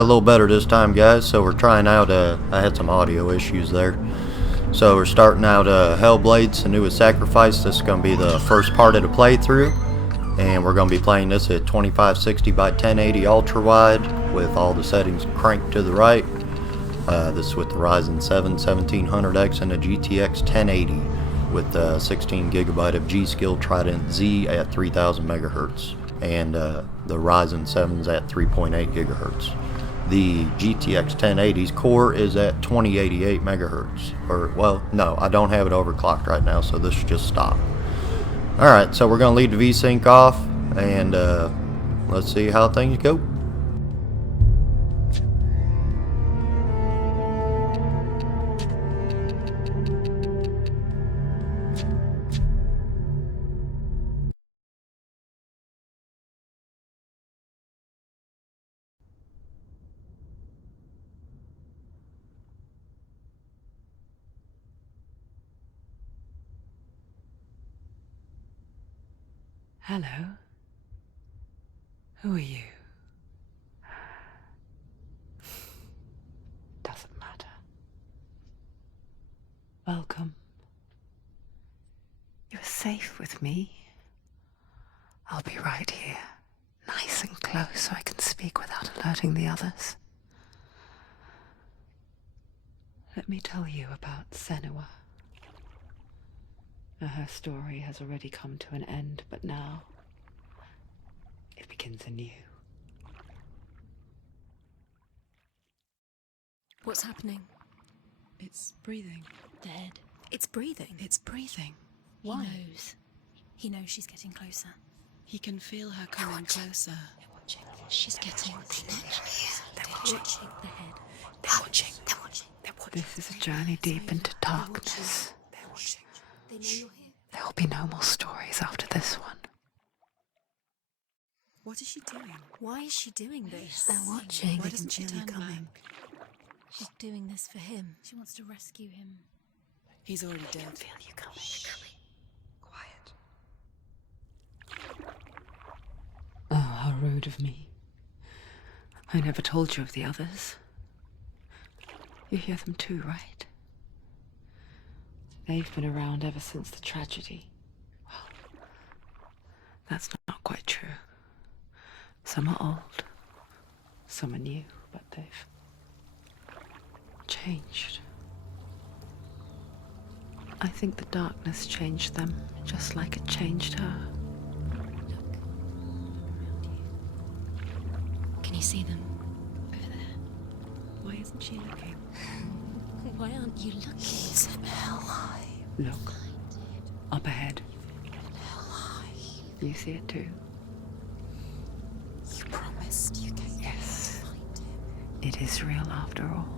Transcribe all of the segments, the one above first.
A little better this time, guys. So we're trying out I had some audio issues there, so we're starting out Hellblade Senuas Sacrifice. This is going to be the first part of the playthrough, and we're going to be playing this at 2560 by 1080 ultrawide with all the settings cranked to the right. This is with the Ryzen 1700X and a GTX 1080 with 16 GB of Gskill Trident Z at 3000 MHz, and the Ryzen 7's at 3.8 GHz. The GTX 1080's core is at 2088 MHz. Or, well, no, I don't have it overclocked right now, so this should just stop. Alright, so we're going to leave the VSync off, and let's see how things go. Hello. Who are you? Doesn't matter. Welcome. You're safe with me. I'll be right here, nice and close so I can speak without alerting the others. Let me tell you about Senua. Her story has already come to an end, but now it begins anew. What's happening? It's breathing. Dead. It's breathing. It's breathing. Why? He knows. He knows she's getting closer. He can feel her coming closer. They're watching. She's getting closer. They're watching the head. They're watching. They're watching. They're watching. This is a journey deep into darkness. They're watching. They know you're here. There will be no more stories after this one. What is she doing? Why is she doing this? They're watching. Why doesn't she turn coming. back? She's doing this for him. She wants to rescue him. He's already dead. Feel you coming. Quiet. Oh, how rude of me. I never told you of the others. You hear them too, right? They've been around ever since the tragedy. Well, that's not quite true. Some are old, some are new, but they've changed. I think the darkness changed them, just like it changed her. Can you see them? Over there. Why isn't she looking? Why aren't you looking? He's in hell high. Look, up ahead. Hell high. You see it too? You promised you came Yes. to find him. It is real after all.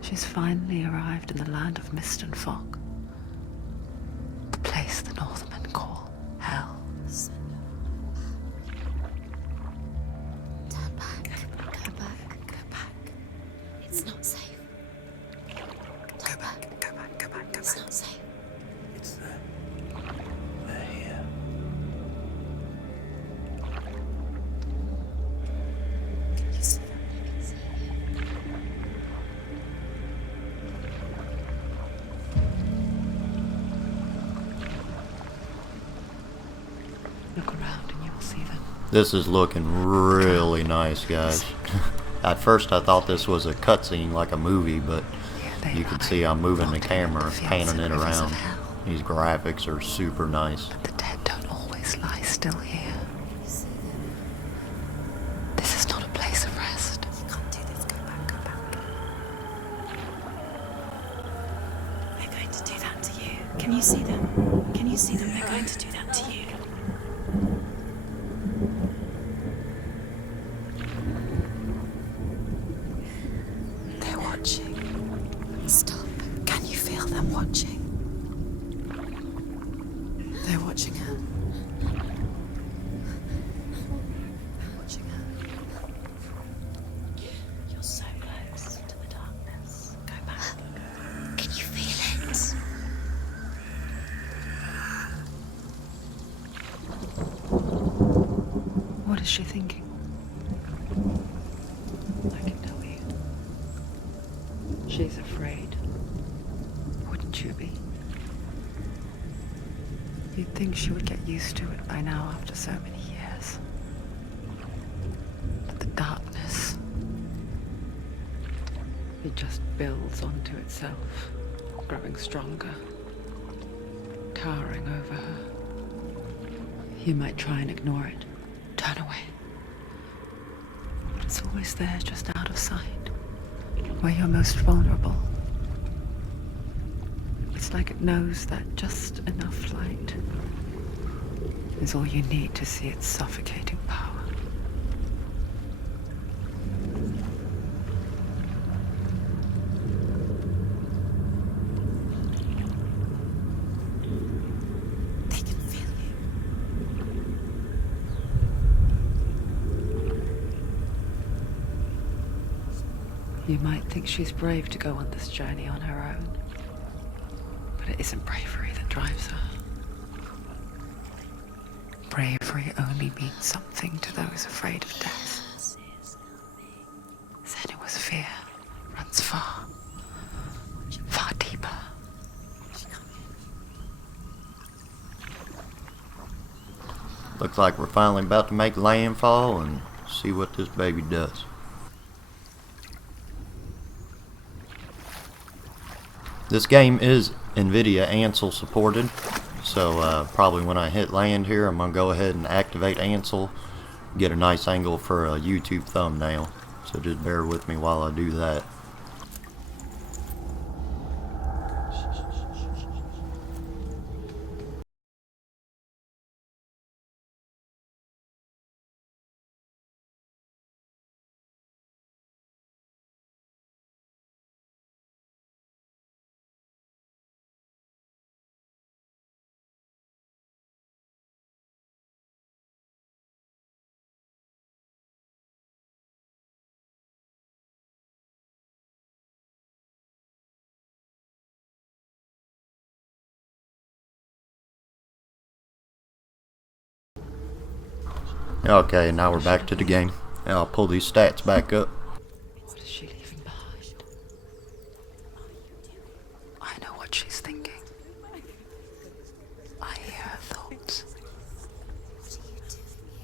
She's finally arrived in the land of mist and fog. The place the Northmen call hell. Turn back. Go back. Go back. It's not safe. Go back. Go back. Go back. Go It's back. not safe. It's there. They're here. Can you see them? I can see you. Look around and you will see them. This is looking really nice, guys. At first I thought this was a cutscene like a movie, but Here they you can lie, see I'm moving the rotting camera, in the fields panning and it rivers of around. hell. These graphics are super nice. But the dead don't always lie still here. This is not a place of rest. You can't do this. Go back. Go back. They're going to do that to you. Can you see them? Can you see them? They're going to do that to you. They're watching. Stop. Can you feel them watching? They're watching her. They're watching her. You're so close to the darkness. Go back. Can you feel it? What is she thinking? She's afraid. Wouldn't you be? You'd think she would get used to it by now after so many years. But the darkness, it just builds onto itself, growing stronger, towering over her. You might try and ignore it, turn away. But it's always there, just out of sight, where you're most vulnerable. It's like it knows that just enough light is all you need to see its suffocating power. They can feel You might think she's brave to go on this journey on her own. But it isn't bravery that drives her. Bravery only means something to those afraid of death. Senua's fear runs far, far deeper. Looks like we're finally about to make landfall and see what this baby does. This game is NVIDIA Ansel supported, so probably when I hit land here, I'm going to go ahead and activate Ansel, get a nice angle for a YouTube thumbnail, so just bear with me while I do that. Okay, now we're back to the game. I'll pull these stats back up. What is she leaving behind? I know what she's thinking. I hear her thoughts.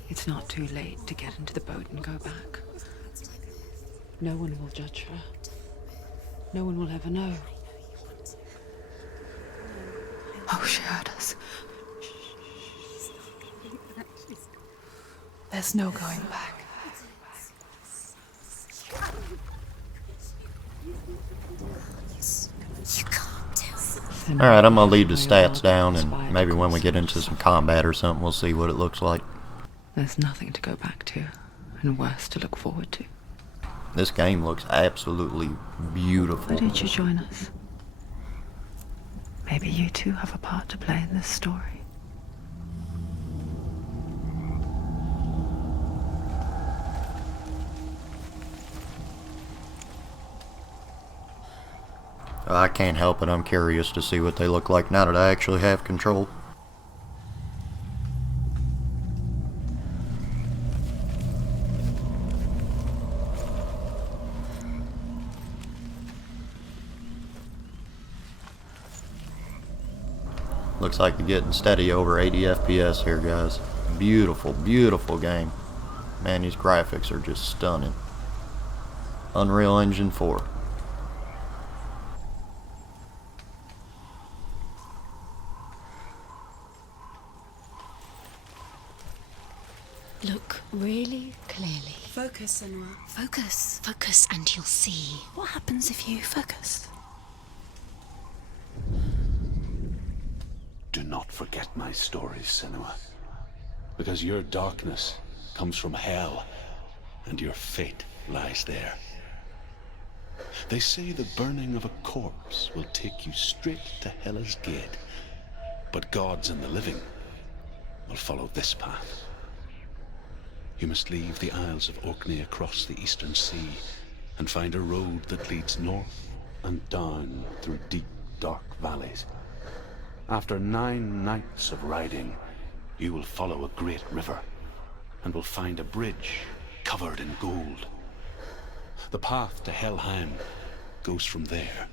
It's not too late to get into the boat and go back. No one will judge her. No one will ever know. Oh, she heard us. There's no going back. You can't do. Alright, I'm going to leave the stats down, and maybe when we get into some combat or something, we'll see what it looks like. There's nothing to go back to, and worse to look forward to. This game looks absolutely beautiful. Why did you join us? Maybe you too have a part to play in this story. I can't help it, I'm curious to see what they look like now that I actually have control. Looks like you're getting steady over 80 FPS here, guys. Beautiful, beautiful game. Man, these graphics are just stunning. Unreal Engine 4. Look really clearly. Focus, Senua. Focus. Focus and you'll see. What happens if you focus? Do not forget my stories, Senua. Because your darkness comes from hell, and your fate lies there. They say the burning of a corpse will take you straight to Hela's gate, but gods and the living will follow this path. You must leave the Isles of Orkney across the eastern sea and find a road that leads north and down through deep, dark valleys. After 9 nights of riding, you will follow a great river and will find a bridge covered in gold. The path to Helheim goes from there,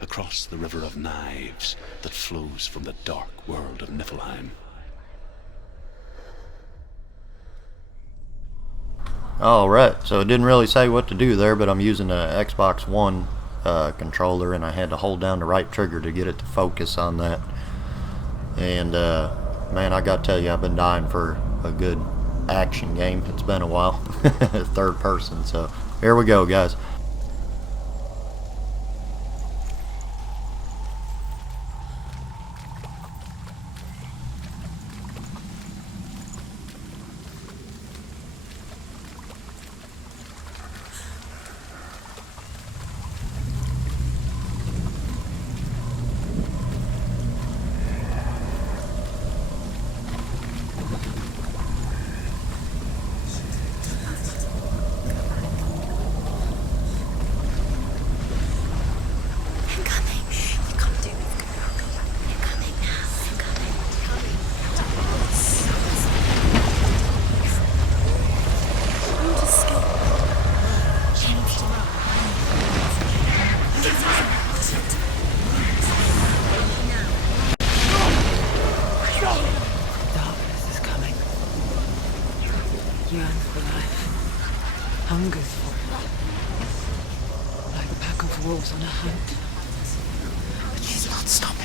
across the river of knives that flows from the dark world of Niflheim. Alright, so it didn't really say what to do there, but I'm using a Xbox One controller, and I had to hold down the right trigger to get it to focus on that. And man, I gotta tell you, I've been dying for a good action game. It's been a while. Third person, so here we go, guys. Yearns for life, hungers for it, like a pack of wolves on a hunt. But she's not stopping.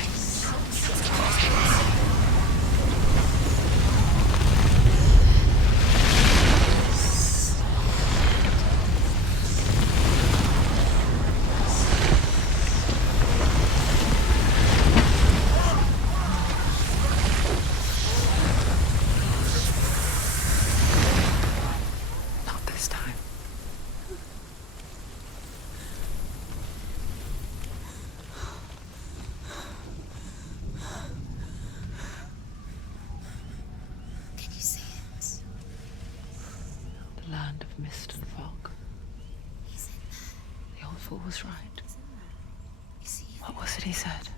Land of mist and fog. The old fool was right. What was it he said?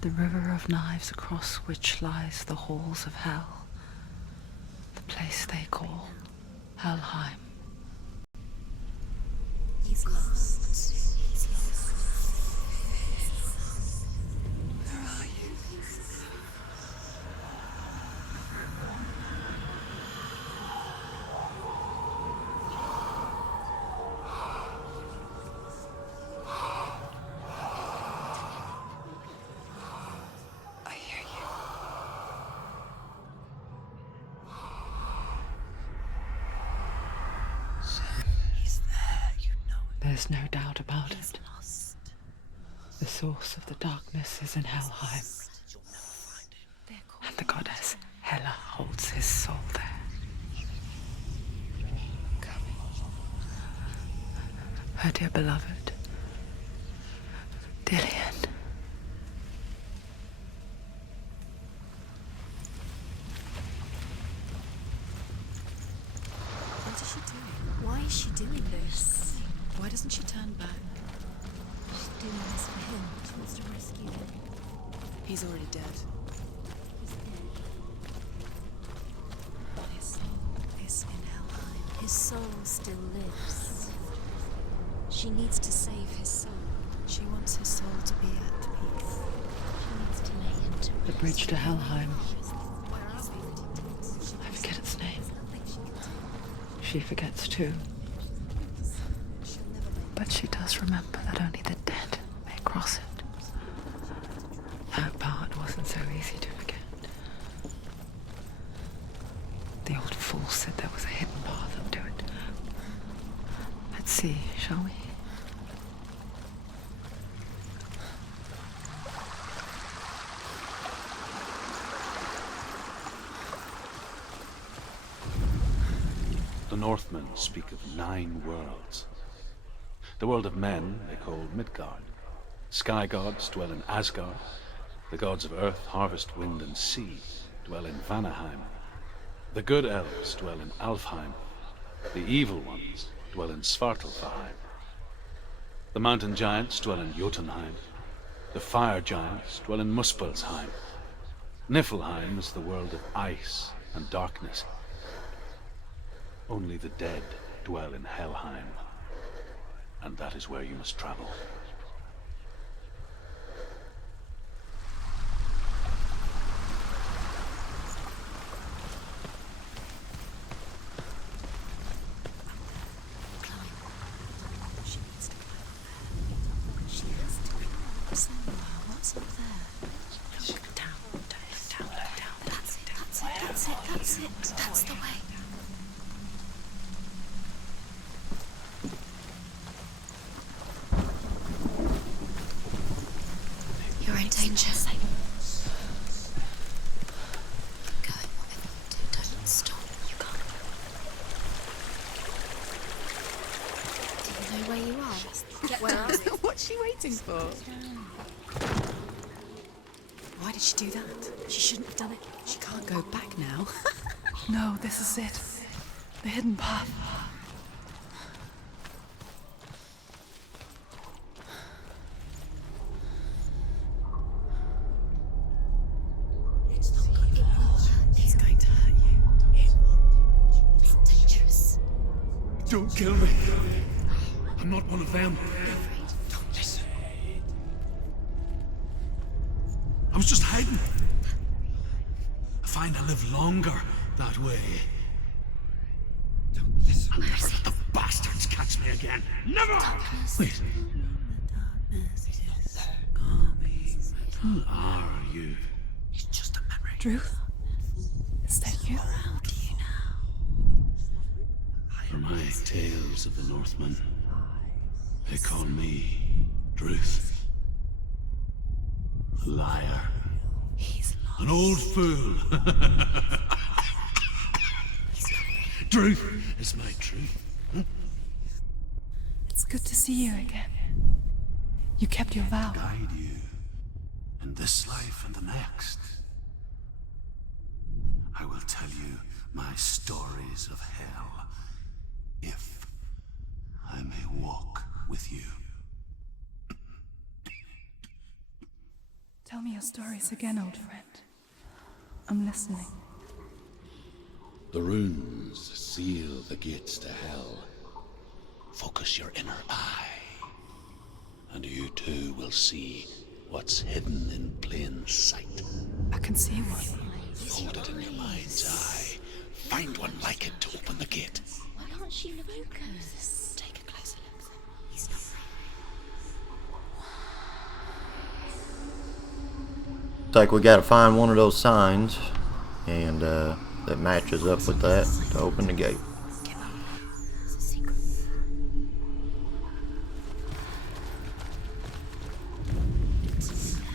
The river of knives across which lies the halls of hell. The place they call Helheim. He's lost. He's lost. Where are you? There's no doubt about it. The source of the darkness is in Helheim. And the goddess Hela holds his soul there. Her dear beloved, Dillian. What is she doing? Why is she doing this? Why doesn't she turn back? She's doing this for him. She wants to rescue him. He's already dead. He's dead. But his soul is in Helheim. His soul still lives. She needs to save his soul. She wants his soul to be at peace. She needs to lay him to The bridge to Helheim. Where are we? I forget its name. She forgets too. But she does remember that only the dead may cross it. That part wasn't so easy to forget. The old fool said there was a hidden path up to it. Let's see, shall we? The Northmen speak of 9 worlds. The world of men they call Midgard. Sky gods dwell in Asgard. The gods of earth, harvest, wind, and sea dwell in Vanaheim. The good elves dwell in Alfheim. The evil ones dwell in Svartalfheim. The mountain giants dwell in Jotunheim. The fire giants dwell in Muspelheim. Niflheim is the world of ice and darkness. Only the dead dwell in Helheim. And that is where you must travel. She needs to climb up there. She has to climb somewhere. What's up there? Down. That's it. That's the way. You're in danger. Go, whatever you do, don't stop. You can't. Do you know where you are? Where are you? What's she waiting for? Why did she do that? She shouldn't have done it. She can't go back now. No, this is it. The hidden path. It will hurt. It's going to hurt you. It's dangerous. Don't kill me. I'm not one of them. Don't listen. I was just hiding. I find I live longer that way. Don't listen. I'll never let the bastards catch me again. Never! Wait. Who are you? It's just a memory. Druth? Is that you? Around you now. For my tales of the Northmen, they call me Druth. A liar. He's lost. An old fool. Truth is my truth. It's good to see you again. You kept your vow. Guide you in this life and the next. I will tell you my stories of hell, if I may walk with you. Tell me your stories again, old friend. I'm listening. The runes seal the gates to hell. Focus your inner eye, and you too will see what's hidden in plain sight. I can see one. Hold it in your mind's eye. Find one like it to open the gate. Why can't she focus? Take a closer look. He's not It's like we gotta find one of those signs, and that matches up with that to open the gate. It's a secret. It's a secret.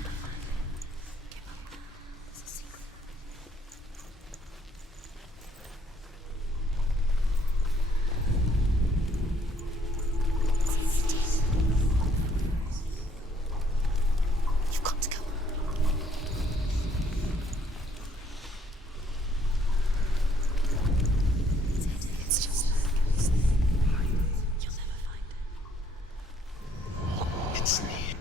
You've got to go. It's just you'll never find it. It's near.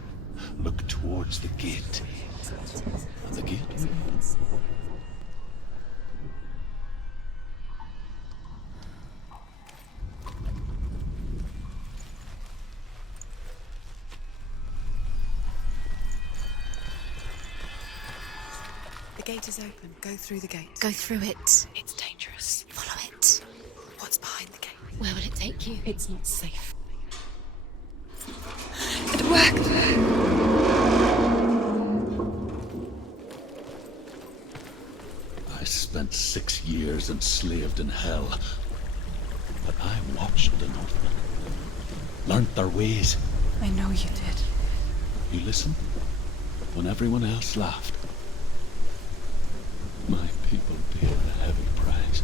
Look towards the gate. And the gate? The gate is open. Go through the gate. Go through it. It's dangerous. Follow it. What's behind the gate? Where will it take you? It's not safe. It worked! I spent 6 years enslaved in hell. But I watched the Northmen. Learned their ways. I know you did. You listened when everyone else laughed. My people paid a heavy price.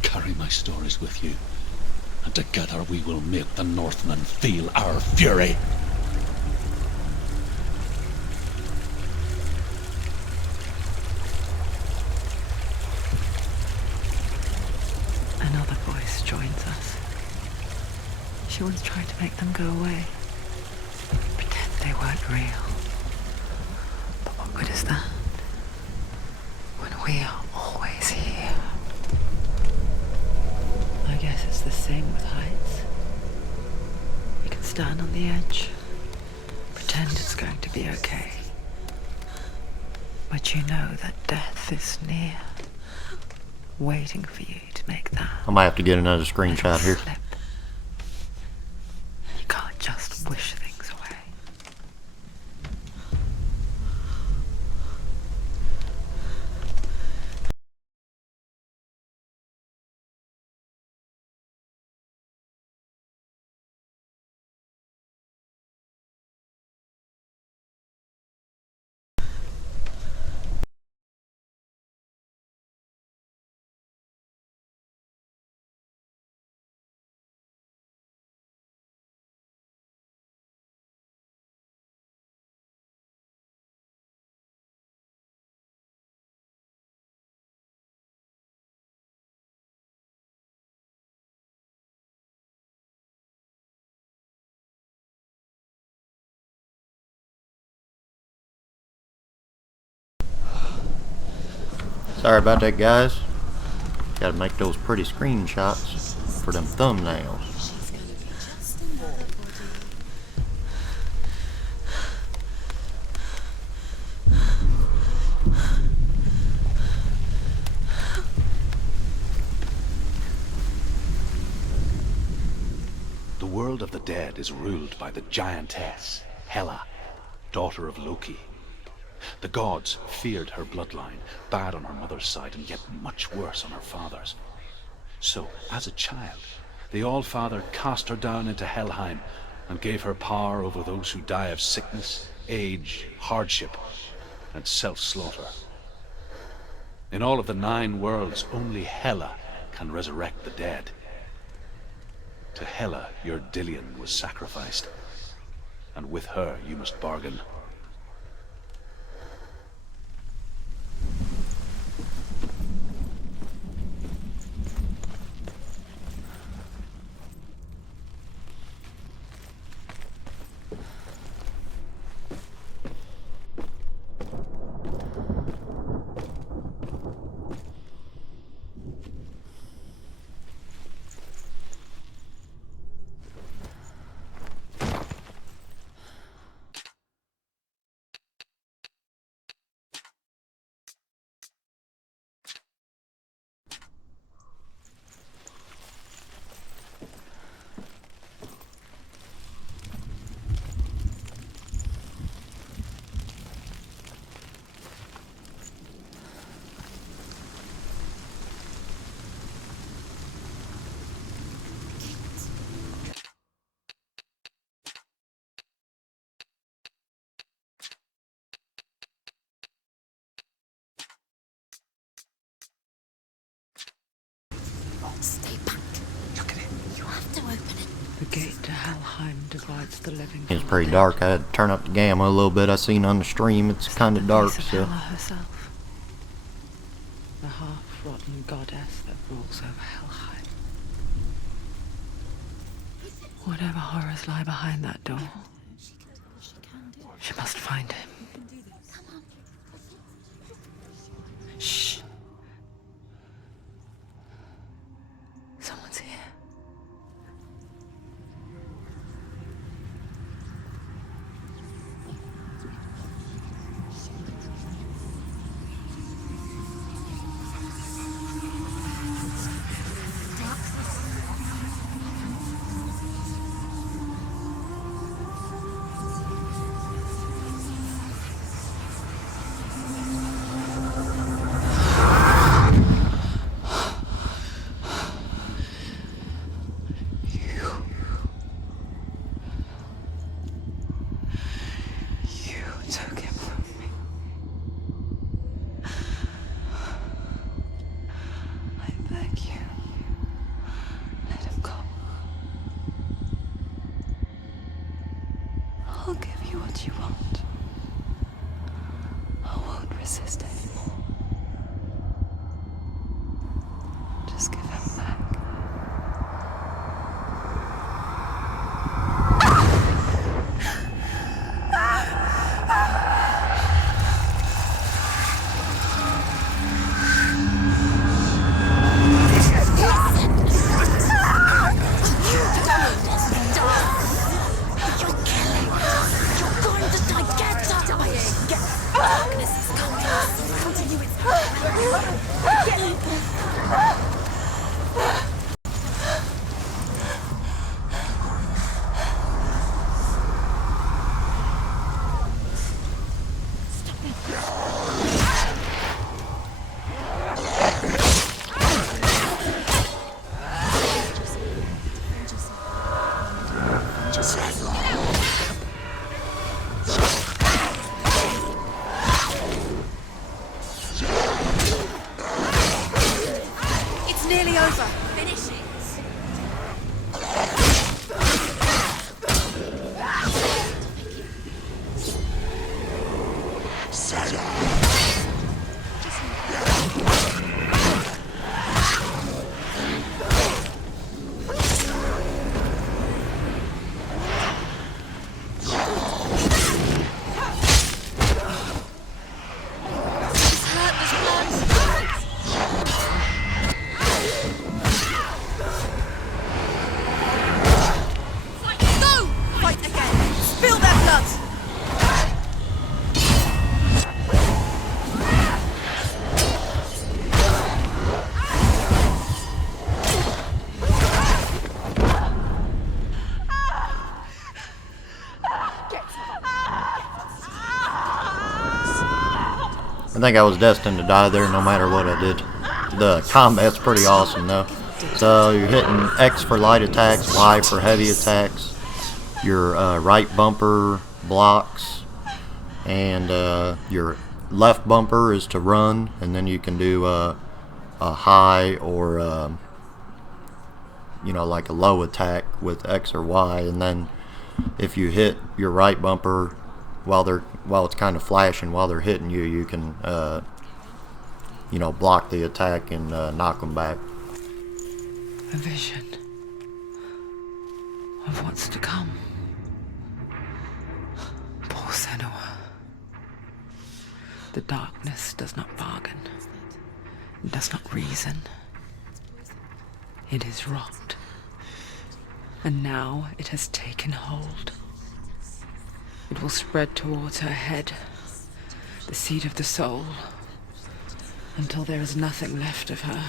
Carry my stories with you, and together we will make the Northmen feel our fury. Another voice joins us. She once tried to make them go away. Pretend they weren't real. But what good is that? When we are always here. I guess it's the same with heights. stand on the edge. Pretend it's going to be okay. But you know that death is near. Waiting for you to make that. I might have to get another screenshot here. Slip. You can't just wish things away. Sorry about that, guys. Gotta make those pretty screenshots for them thumbnails. She's gonna be just another body. The world of the dead is ruled by the giantess, Hela, daughter of Loki. The gods feared her bloodline, bad on her mother's side and yet much worse on her father's. So, as a child, the All-Father cast her down into Helheim and gave her power over those who die of sickness, age, hardship, and self-slaughter. In all of the 9 worlds, only Hela can resurrect the dead. To Hela, your Dillion was sacrificed, and with her you must bargain. Stay back. Look at it. You have to open it. The gate to Helheim divides the living. It's from pretty the dark. I had to turn up the gamma a little bit. I seen on the stream it's kind of dark, face of so Hela herself. The half-rotten goddess that rules over Helheim. Whatever horrors lie behind that door, she must find him. Shh. Someone's here. I'll give you what you want. I won't resist anymore. Just give him back. It's nearly over. Finish it. I think I was destined to die there no matter what I did. The combat's pretty awesome though. So you're hitting X for light attacks, Y for heavy attacks. Your right bumper blocks, and your left bumper is to run, and then you can do a high or you know, like a low attack with X or Y, and then if you hit your right bumper while it's kind of flashing while they're hitting you, you can you know, block the attack and knock them back. A vision of what's to come. Poor Senua. The darkness does not bargain. It does not reason. It is rot. And now it has taken hold. It will spread towards her head, the seat of the soul, until there is nothing left of her.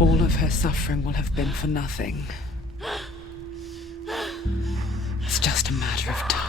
All of her suffering will have been for nothing. It's just a matter of time.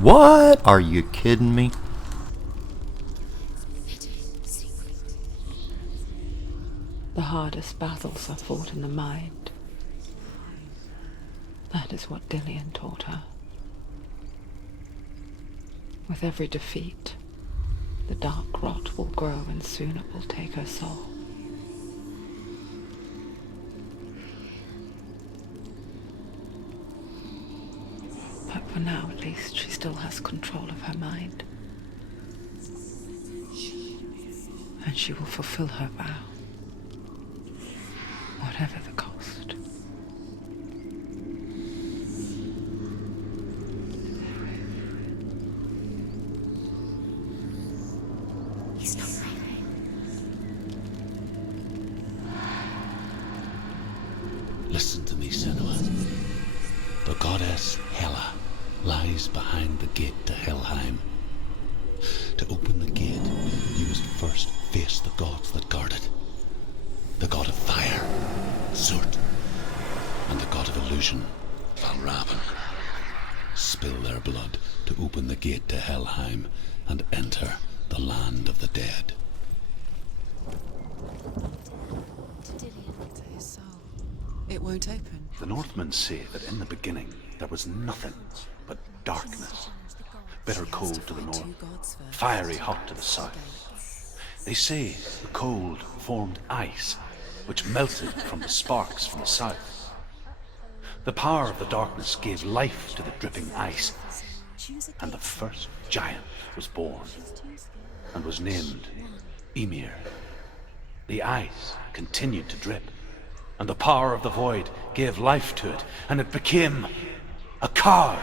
What? Are you kidding me? The hardest battles are fought in the mind. That is what Dillian taught her. With every defeat, the dark rot will grow and soon it will take her soul. But for now, at least, she still has control of her mind. And she will fulfill her vow, whatever the cost. He's not right. Listen to me, Senua. The goddess Hela lies behind the gate to Helheim. To open the gate, you must first face the gods that guard it. The god of fire, Zurt, and the god of illusion, Valravan. Spill their blood to open the gate to Helheim and enter the land of the dead. It won't open. The Northmen say that in the beginning there was nothing but darkness. Bitter cold to the north, fiery hot to the south. They say the cold formed ice, which melted from the sparks from the south. The power of the darkness gave life to the dripping ice, and the first giant was born, and was named Ymir. The ice continued to drip, and the power of the void gave life to it, and it became a cow,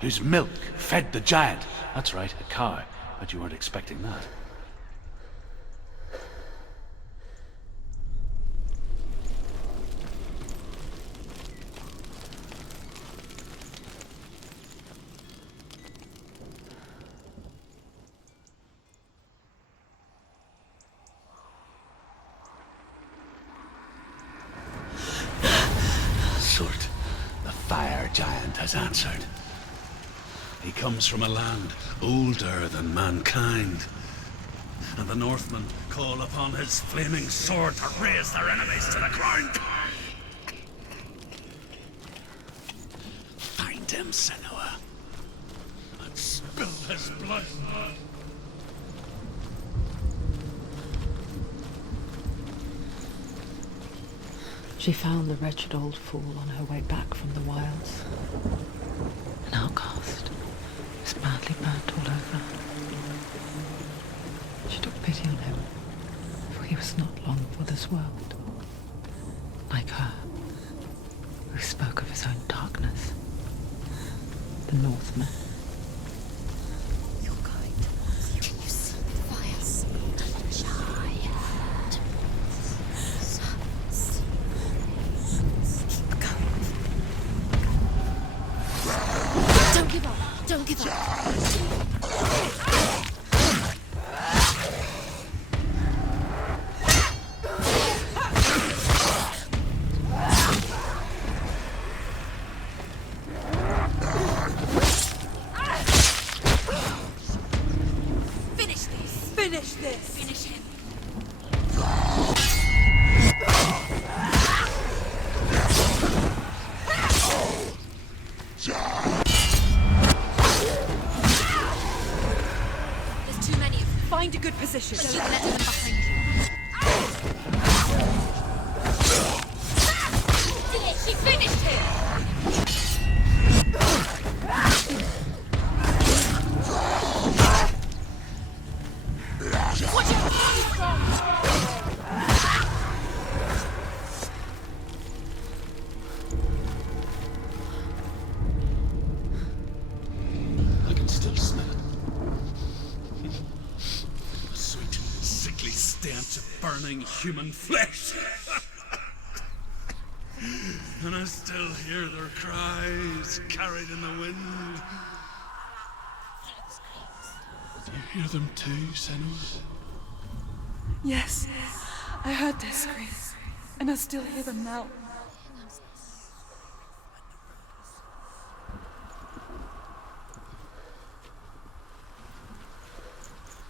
whose milk fed the giant. That's right, a cow. But you weren't expecting that. has answered. He comes from a land older than mankind. And the Northmen call upon his flaming sword to raise their enemies to the ground. Find him, Senua, and spill his blood. She found the wretched old fool on her way back from the wilds. An outcast, was badly burnt all over. She took pity on him, for he was not long for this world. Like her, who spoke of his own darkness. The Northman. You're going towards you. Can you see the fires? A giant. Keep going. Don't give up. Don't give up. Finish him. There's too many of them. Find a good position. But you let them behind you. She finished him! I can still smell it. The sweet, sickly stench of burning human flesh. And I still hear their cries carried in the wind. You hear them too, Senua? Yes, I heard their screams, and I still hear them now.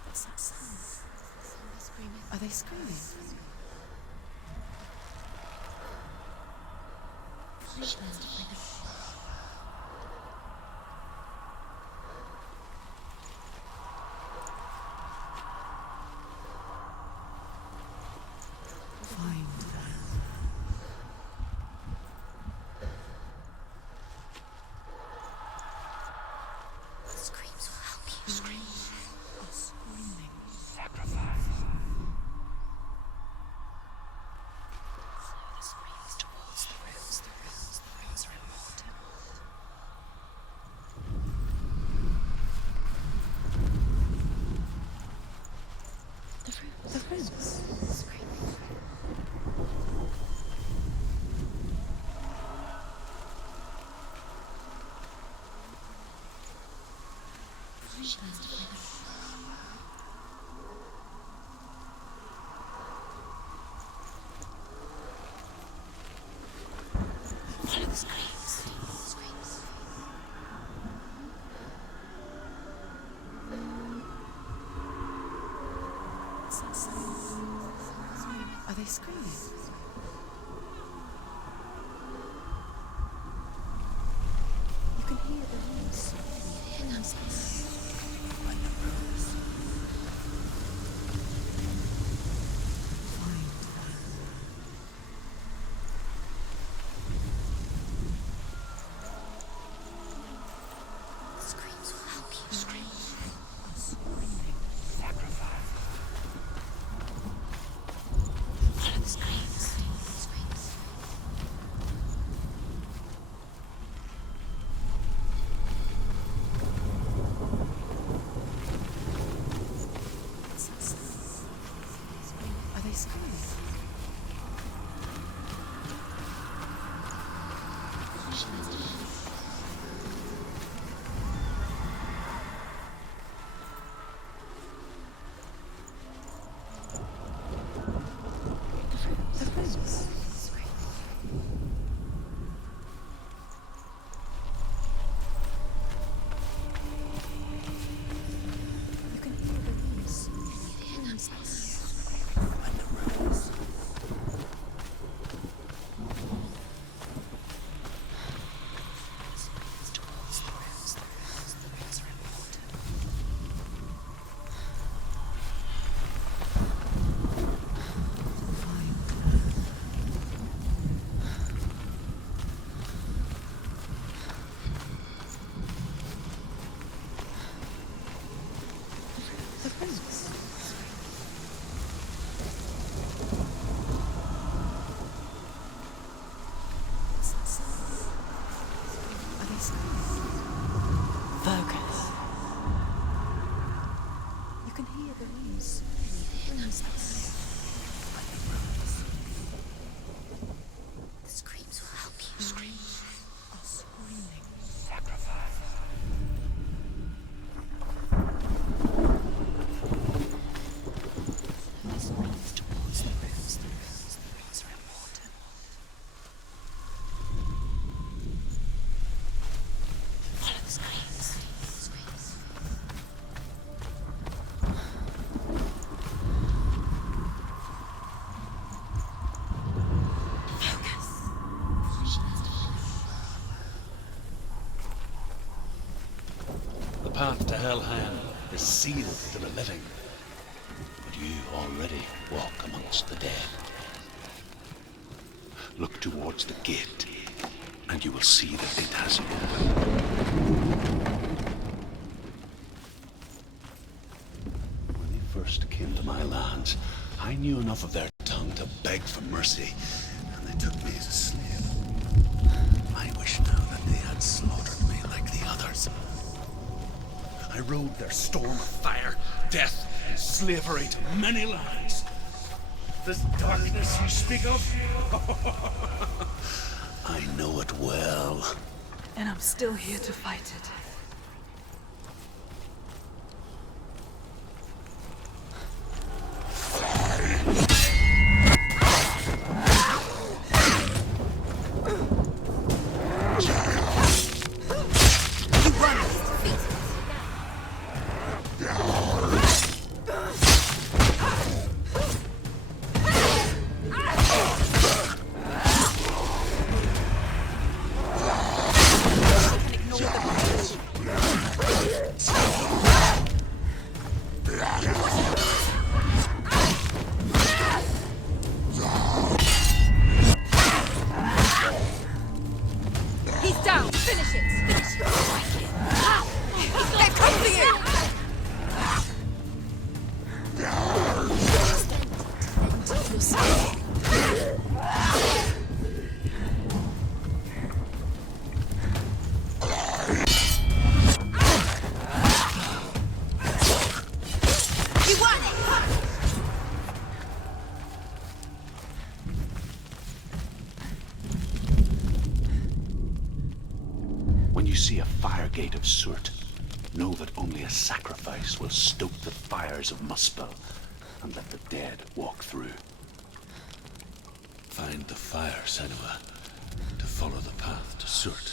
What's that sound? Are they screaming? Screams will help you. Screams. Screaming. Sacrifice. The screams towards the ruins. The ruins are important. The ruins. Screaming. Follow the screams. Screams. What's that sound? Are they screaming? You can hear the ruins. Hang on, screams will help you. Screams. Follow the screams. screams? Are they screams? Focus. You can hear the rooms. The screams will help you. Screams are screaming. Sacrifice. This means towards the rooms. The rooms are important. Follow the screams. The path to Hellheim is sealed to the living, but you already walk amongst the dead. Look towards the gate, and you will see that it has opened. When they first came to my lands, I knew enough of their tongue to beg for mercy, and they took me as a slave. I wish now that they had slaughtered me like the others. I rode their storm of fire, death, and slavery to many lands. This darkness you speak of? I know it well. And I'm still here to fight it. He's down. Finish it. Finish it. They've come for you. You won it. When you see a fire gate of soot, know that only a sacrifice will stoke the fires of Muspel and let the dead walk through. Find the fire, Senua, to follow the path to Soot.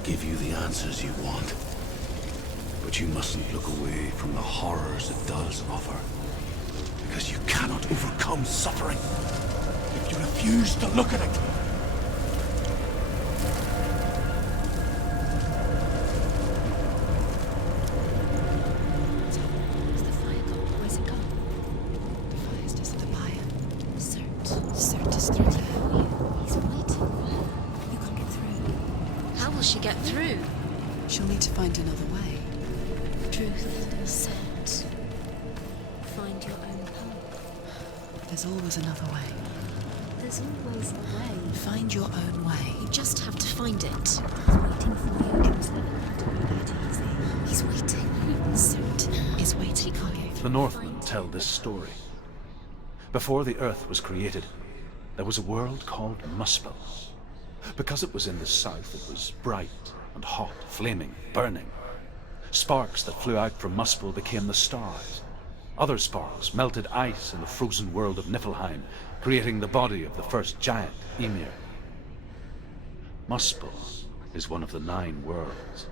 cannot give you the answers you want. But you mustn't look away from the horrors it does offer. Because you cannot overcome suffering if you refuse to look at it. Is the fire gone? Where's it gone? The fire's just the buyer. Cert is through there. He's waiting. You can't get through. How will she get through? She'll need to find another way. Truth, Cert. Find your own path. There's always another way. There's always a way. Find your own way. You just have to find it. He's waiting for you. It was never meant to be that easy. He's waiting. Cert is waiting for you. The Northmen tell this story. Before the Earth was created, there was a world called Muspel. Because it was in the south, it was bright and hot, flaming, burning. Sparks that flew out from Muspel became the stars. Other sparks melted ice in the frozen world of Niflheim, creating the body of the first giant, Ymir. Muspel is one of the 9 worlds,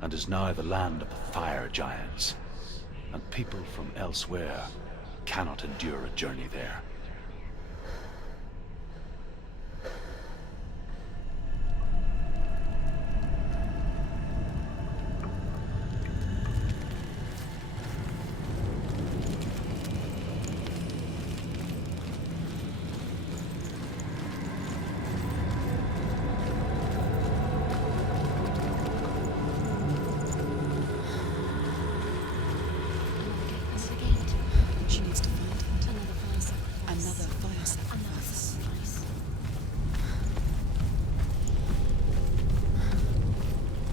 and is now the land of the fire giants. And people from elsewhere cannot endure a journey there. Another gate. She needs to find it. Another fire sacrifice. Another fire Another sacrifice. sacrifice.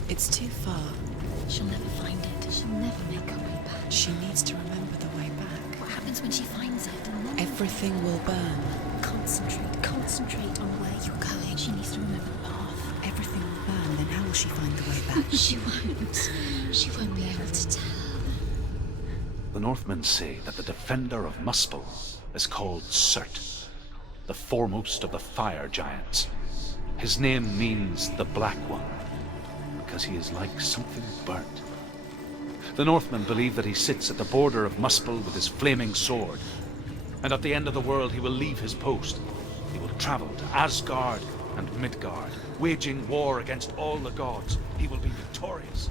It's too far. She'll never find it. She'll never make her way back. She needs to remember the way back. What happens when she finds it? And then Everything will burn. Concentrate on where you're going. She needs to remember the path. Everything will burn. Then how will she find the way back? She won't. She won't be able to tell. The Northmen say that the defender of Muspel is called Cert, the foremost of the fire giants. His name means the Black One, because he is like something burnt. The Northmen believe that he sits at the border of Muspel with his flaming sword, and at the end of the world he will leave his post. He will travel to Asgard and Midgard, waging war against all the gods. He will be victorious.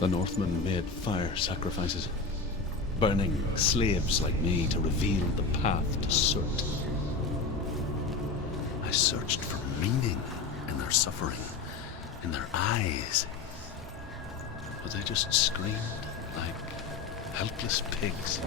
The Northmen made fire sacrifices, burning slaves like me to reveal the path to Surt. I searched for meaning in their suffering, in their eyes. But they just screamed like helpless pigs.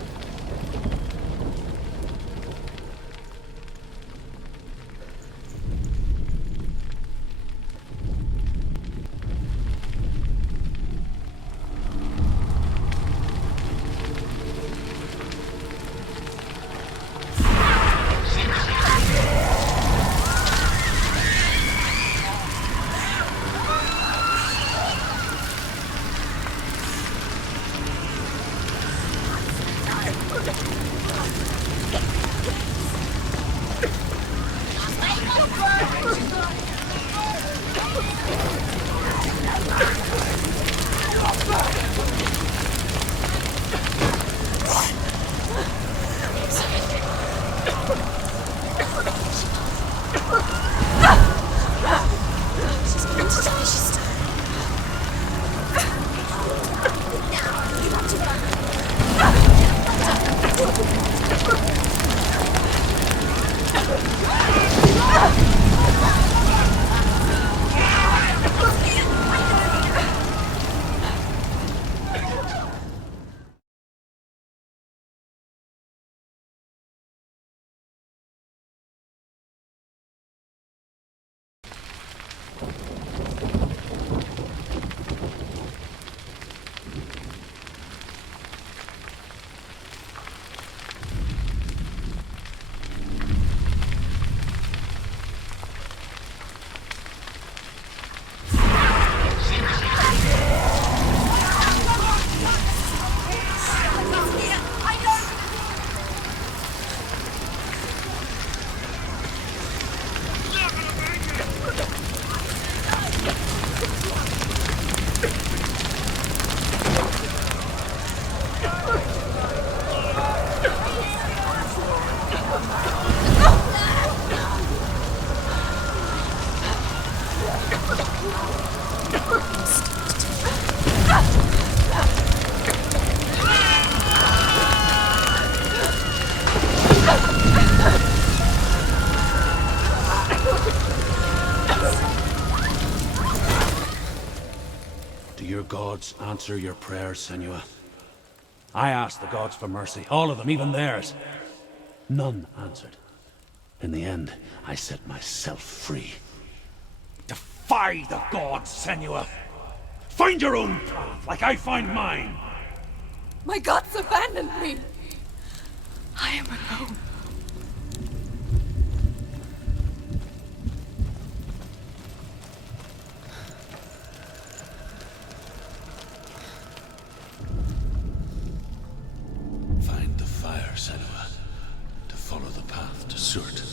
Do your gods answer your prayers, Senua? I asked the gods for mercy, all of them, even theirs. None answered. In the end, I set myself free. Defy the gods, Senua! Find your own path, like I find mine! My gods abandoned me! I am alone. Find the fire, Senua, to follow the path to Surt.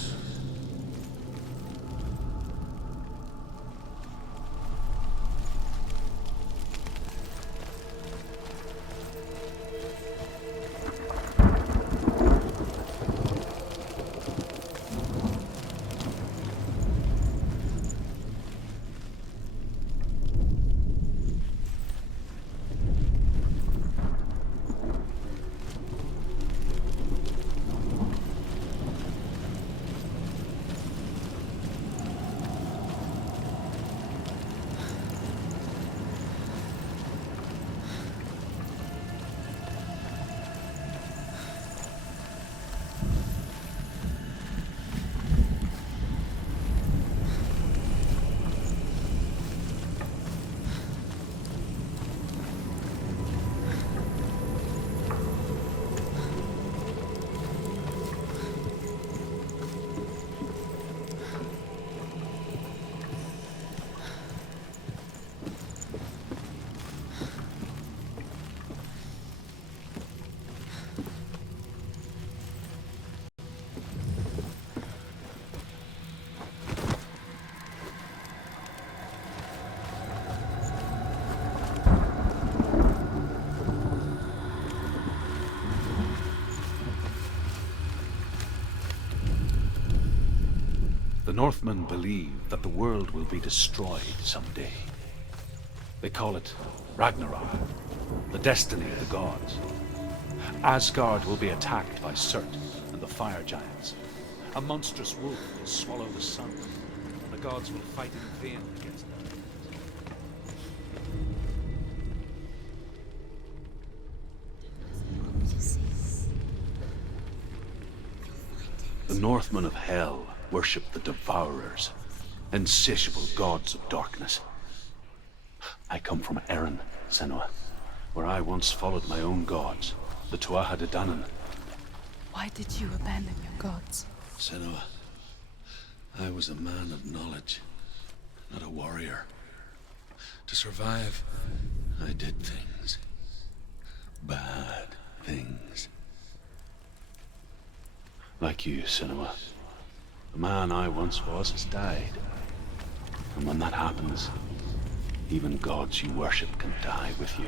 The Northmen believe that the world will be destroyed someday. They call it Ragnarok, the destiny of the gods. Asgard will be attacked by Surt and the fire giants. A monstrous wolf will swallow the sun, and the gods will fight in vain against them. The Northmen of Hell worship the Devourers, insatiable gods of darkness. I come from Erin, Senua, where I once followed my own gods, the Tuatha De Danann. Why did you abandon your gods? Senua, I was a man of knowledge, not a warrior. To survive, I did things. Bad things. Like you, Senua. The man I once was has died. And when that happens, even gods you worship can die with you.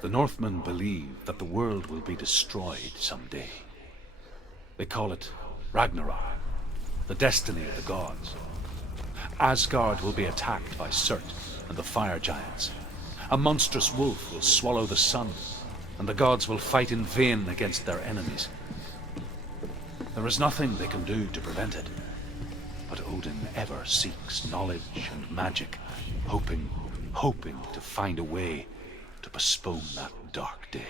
The Northmen believe that the world will be destroyed someday. They call it Ragnarok, the destiny of the gods. Asgard will be attacked by Surt and the fire giants. A monstrous wolf will swallow the sun, and the gods will fight in vain against their enemies. There is nothing they can do to prevent it, but Odin ever seeks knowledge and magic, hoping to find a way to postpone that dark day.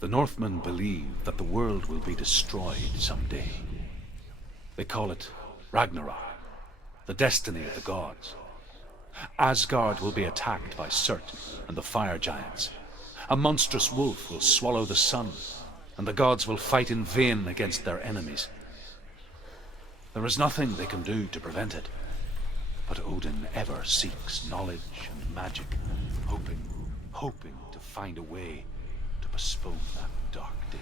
The Northmen believe that the world will be destroyed someday. They call it Ragnarok, the destiny of the gods. Asgard will be attacked by Surt and the fire giants. A monstrous wolf will swallow the sun, and the gods will fight in vain against their enemies. There is nothing they can do to prevent it, but Odin ever seeks knowledge and magic, hoping to find a way to postpone that dark day.